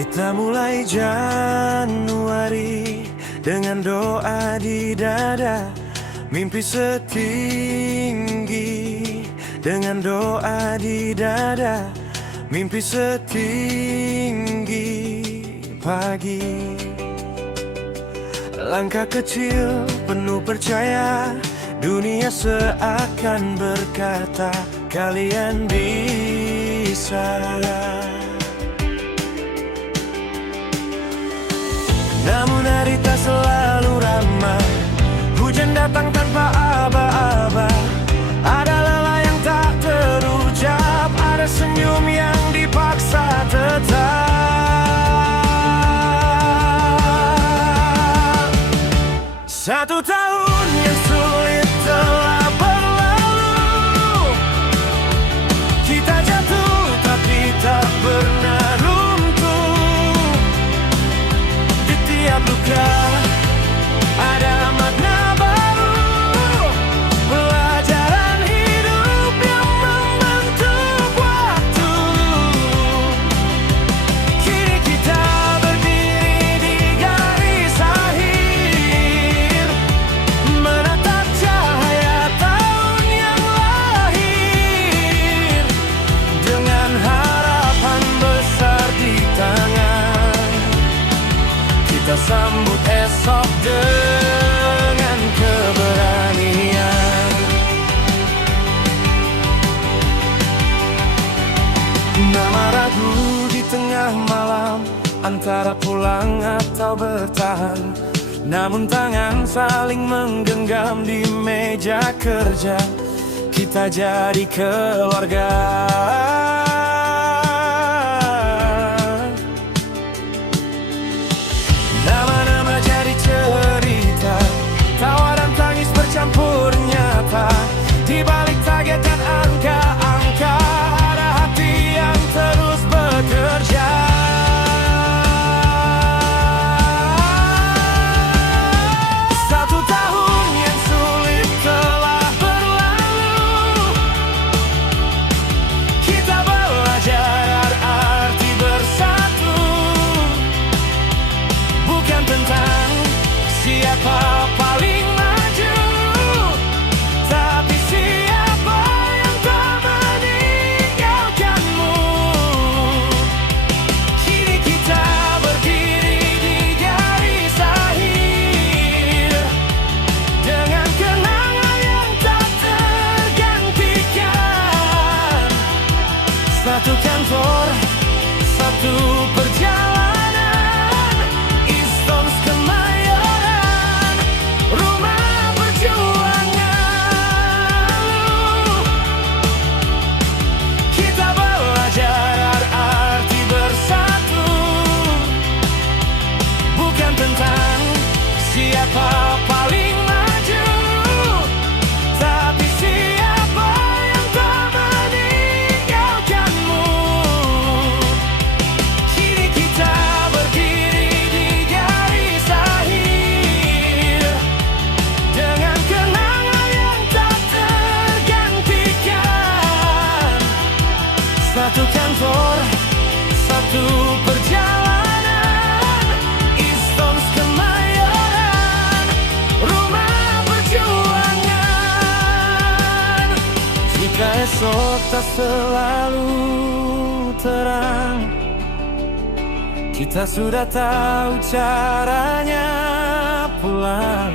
Kita mulai Januari dengan doa di dada, mimpi setinggi. Dengan doa di dada, mimpi setinggi pagi. Langkah kecil penuh percaya, dunia seakan berkata kalian bisa. Namun hari tak selalu ramai, hujan datang tanpa aba-aba. Ada lelah yang tak terucap, ada senyum yang dipaksa tetap. 1 tahun yang sulit telah berlalu. Kita jatuh tapi tak pernah runtuh. Di tiap luka ada makna baru, pelajaran hidup yang membentuk waktu. Kini kita berdiri di garis akhir, menatap cahaya tahun yang lahir. Dengan harapan besar di tangan, kita sambut esok dengan keberanian. Nama ragu di tengah malam, antara pulang atau bertahan. Namun tangan saling menggenggam di meja kerja, kita jadi keluarga. Nama-nama jadi cerita, tawa dan tangis bercampur nyata. Di balik target dan angka-angka, ada hati yang terus bekerja. Satu tahun yang sulit telah berlalu. Kita belajar arti bersatu, bukan tentang siapa paling maju, tapi siapa yang tak meninggalkanmu. Kini kita berdiri di garis akhir, dengan kenangan yang tak tergantikan. Satu kantor, satu perjalanan, Istons Kemayoran, rumah perjuangan. Kita belajar arti bersatu, bukan tentang siapa paling maju, tapi siapa yang tak meninggalkanmu. Kini kita berdiri di garis akhir, dengan kenangan yang tak tergantikan. Satu kantor, satu perjalanan, Istons Kemayoran, rumah perjuangan. Jika esok tak selalu terang, kita sudah tahu caranya pulang.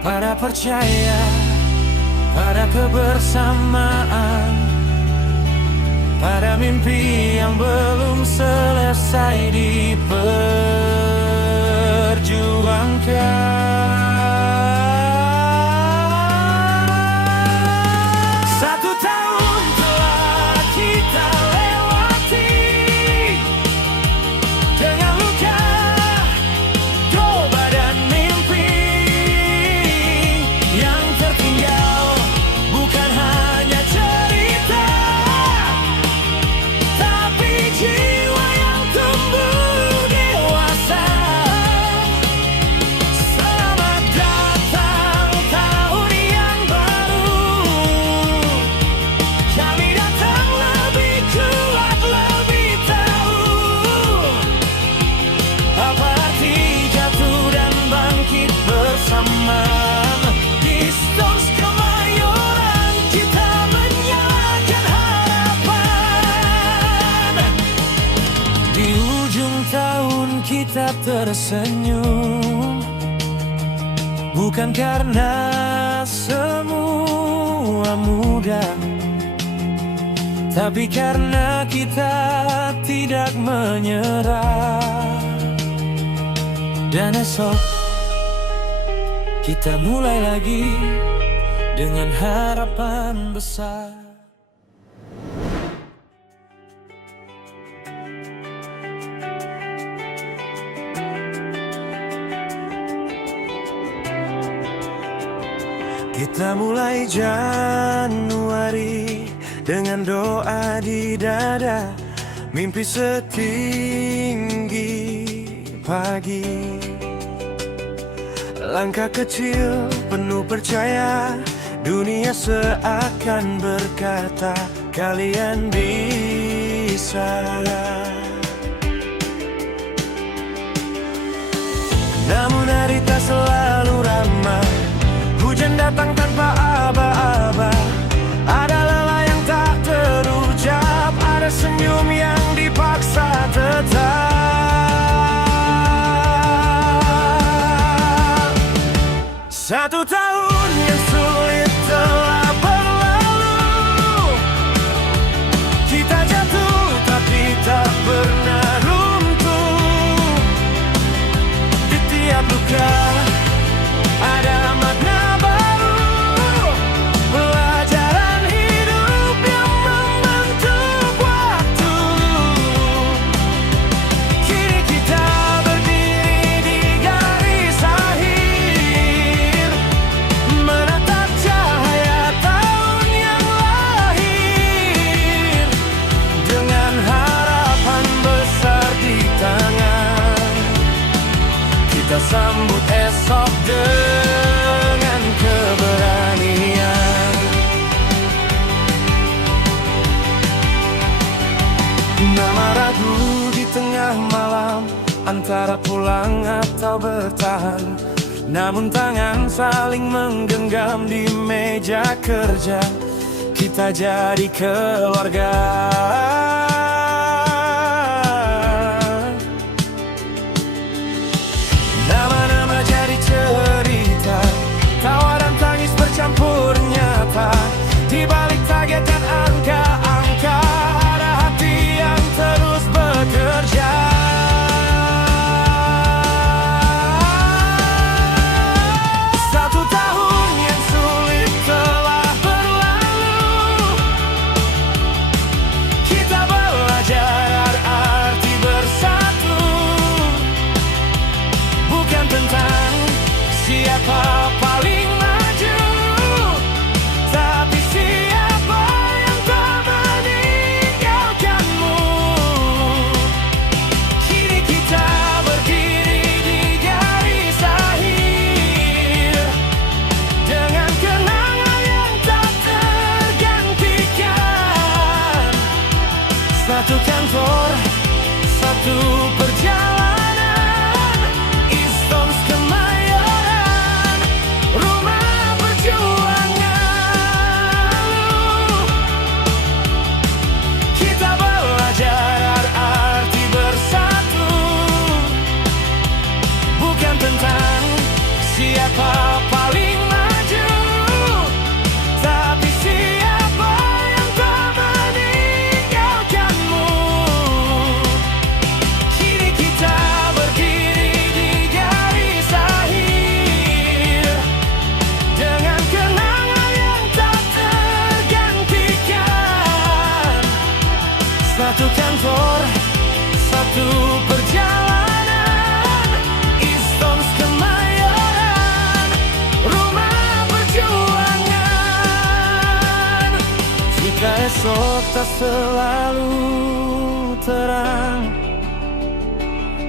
Pada percaya, pada kebersamaan, pada mimpi yang belum selesai diperjuangkan. 1 tahun telah kita lewati, dengan luka, coba dan mimpi yang tertinggal. Bukan hanya cerita, tapi jiwa yang tumbuh dewasa. kita tersenyum, bukan karena semua mudah, tapi karena kita tidak menyerah. Dan esok kita mulai lagi dengan harapan besar. Kita mulai Januari dengan doa di dada, mimpi setinggi pagi. Langkah kecil penuh percaya, dunia seakan berkata kalian bisa. Namun hari tak selalu ramai, hujan datang tanpa aba-aba. Ada lelah yang tak terucap, ada senyum yang dipaksa tetap. Satu tahun yang sulit telah berlalu, kita jatuh tapi tak pernah runtuh. Di tiap luka ada makna. Kita sambut esok dengan keberanian. Nama ragu di tengah malam, antara pulang atau bertahan. Namun tangan saling menggenggam di meja kerja, kita jadi keluarga. Bercampur nyata, di balik target dan angka-angka, ada hati yang terus bekerja. Satu tahun yang sulit telah berlalu, kita belajar arti bersatu, bukan tentang siapa paling satu kantor, satu perjalanan, Istons Kemayoran, rumah perjuangan. Kita belajar arti bersatu, bukan tentang siapa paling maju, tapi siapa yang tak meninggalkanmu. Kini kita berdiri di garis akhir, dengan kenangan yang tak tergantikan. Satu kantor, satu perjalanan, Istons Kemayoran, rumah perjuangan. Jika esok tak selalu terang,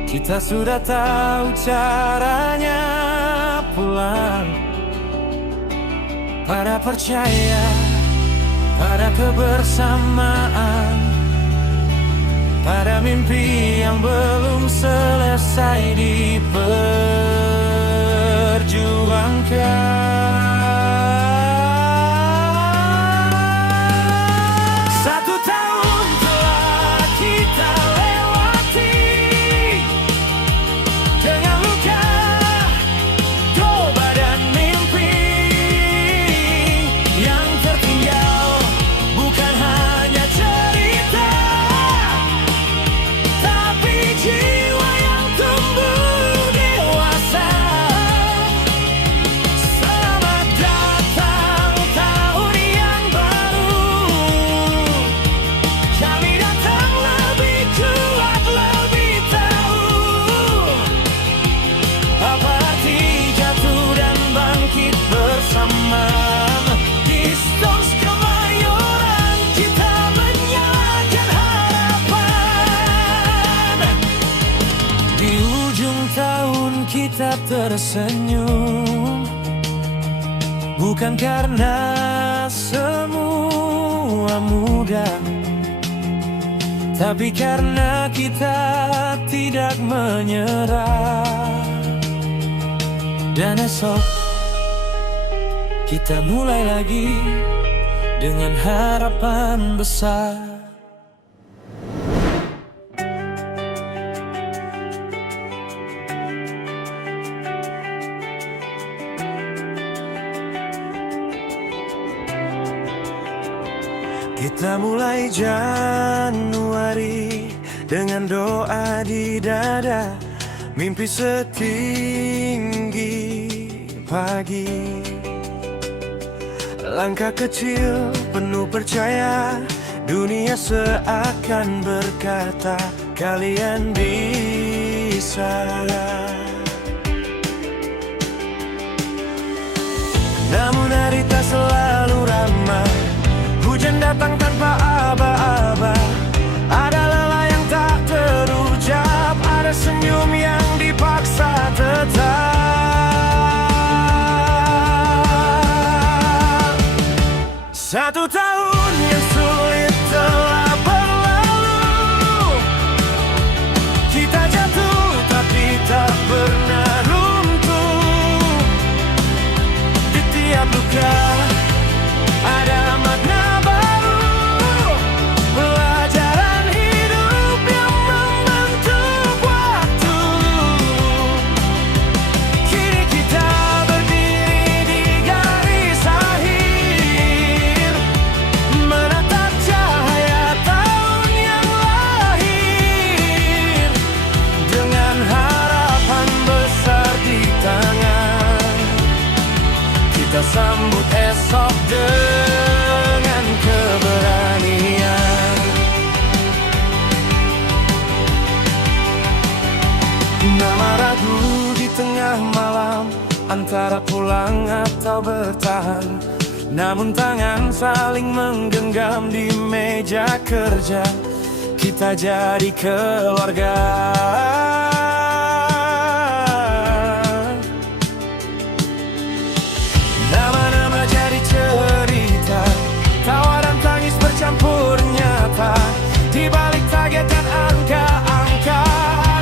kita sudah tahu caranya pulang. Pada percaya, pada kebersamaan, pada mimpi yang belum selesai diperjuangkan. Satu tahun telah kita lewati, tahun kita tersenyum, bukan karena semua mudah, tapi karena kita tidak menyerah. Dan esok kita mulai lagi dengan harapan besar. Kita mulai Januari dengan doa di dada, mimpi setinggi pagi. Langkah kecil penuh percaya, dunia seakan berkata kalian bisa. Namun hari tak selalu ramai, hujan datang tanpa aba-aba. Ada lelah yang tak terucap, ada senyum yang dipaksa tetap. Satu tahun yang sulit telah berlalu, kita jatuh tapi tak pernah runtuh. Di tiap luka ada makna baru, pelajaran hidup yang membentuk waktu. Kini kita berdiri di garis akhir, menatap cahaya tahun yang lahir, dengan harapan besar di tangan. Kita sambut esok dengan keberanian. Nama ragu di tengah malam, antara pulang atau bertahan. Namun tangan saling menggenggam di meja kerja, kita jadi keluarga. Nama-nama jadi cerita, tawa dan tangis bercampur nyata. Di balik target dan angka-angka,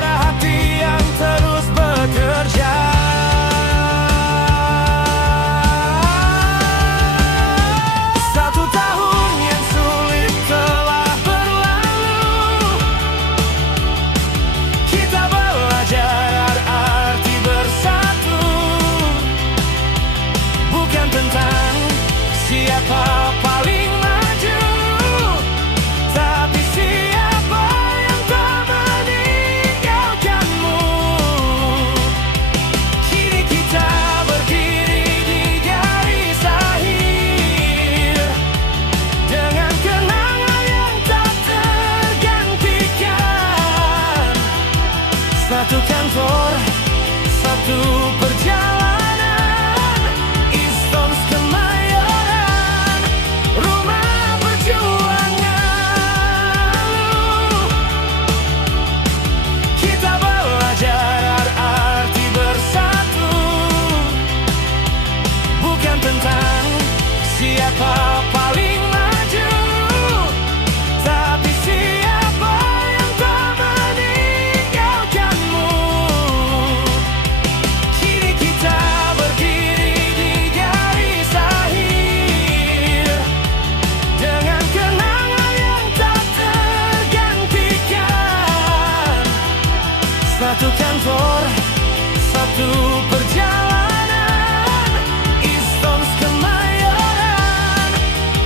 ada hati yang terus bekerja. Satu tahun yang sulit telah berlalu, kita belajar arti bersatu, bukan tentang siapa paling maju, tapi siapa yang tak meninggalkanmu. Kini kita berdiri di garis akhir, dengan kenangan yang tak tergantikan. Satu kantor, satu perjalanan, Istons Kemayoran, rumah perjuangan. Kita belajar arti bersatu, bukan tentang siapa paling maju, tapi siapa yang tak meninggalkanmu. Kini kita berdiri di garis akhir, dengan kenangan yang tak tergantikan. Satu kantor, satu perjalanan, Istons Kemayoran,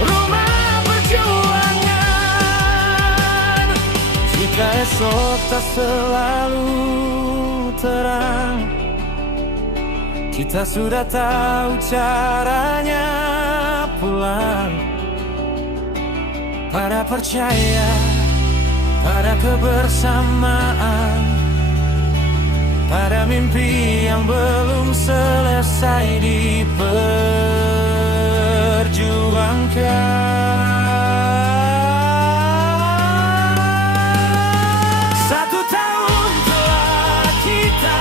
rumah perjuangan. Jika esok tak selalu terang, kita sudah tahu caranya pulang. Pada percaya, pada kebersamaan, pada mimpi yang belum selesai diperjuangkan. Satu tahun telah kita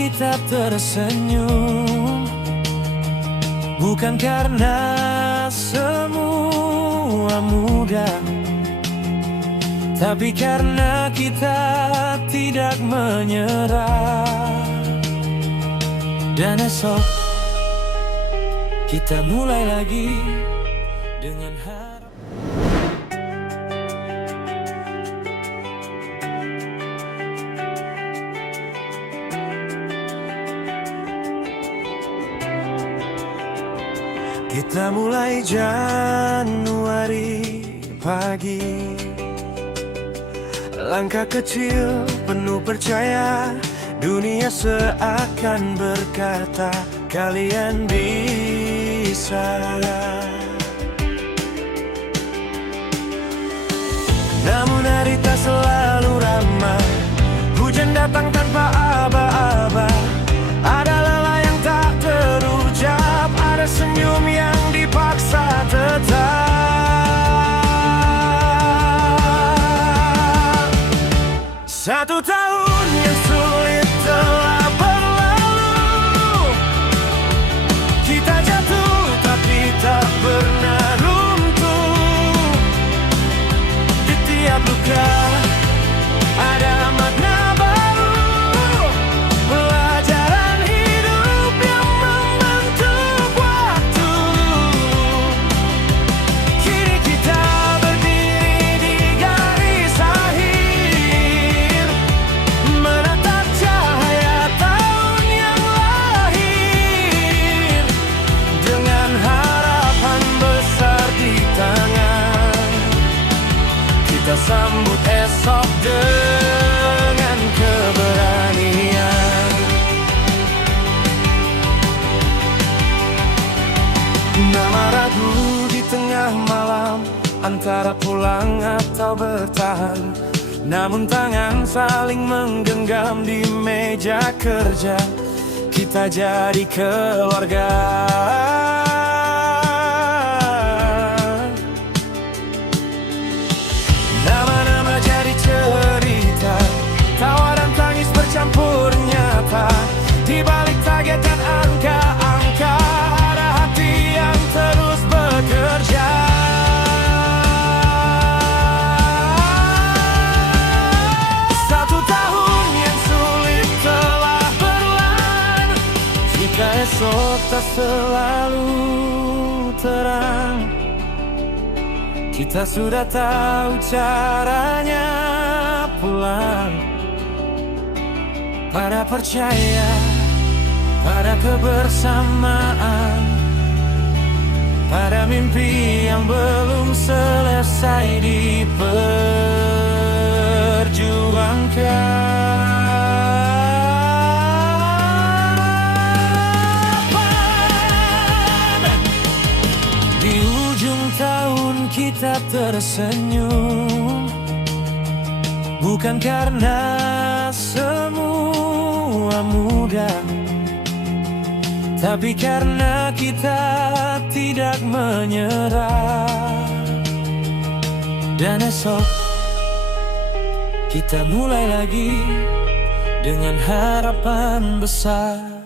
kita tersenyum, bukan karena semua mudah, tapi karena kita tidak menyerah. Dan esok kita mulai lagi dengan harap. Kita mulai Januari pagi, langkah kecil penuh percaya. Dunia seakan berkata, kalian bisa. Namun hari tak selalu ramai, hujan datang tanpa aba-aba. Ada lelah yang tak terucap, ada senyum yang dipaksa tetap. 1 tahun yang sulit telah berlalu, kita jatuh tapi tak pernah runtuh. Di tiap luka ada makna baru, pelajaran hidup yang membentuk waktu. Kini kita berdiri di garis akhir, menatap cahaya tahun yang lahir, dengan harapan besar di tangan. Kita sambut esok dengan keberanian. Nama ragu di tengah malam, antara pulang atau bertahan. Namun tangan saling menggenggam di meja kerja, kita jadi keluarga. Nama-nama jadi cerita, tawa dan tangis bercampur nyata. Di balik target dan angka-angka, ada hati yang terus bekerja. Satu tahun yang sulit telah berlalu, jika esok tak selalu terang. Kita sudah tahu caranya pulang, pada percaya, pada kebersamaan, pada mimpi yang belum selesai diperjuangkan. Di ujung tahun kita tersenyum, bukan karena semua mudah, tapi karena kita tidak menyerah. Dan esok kita mulai lagi dengan harapan besar.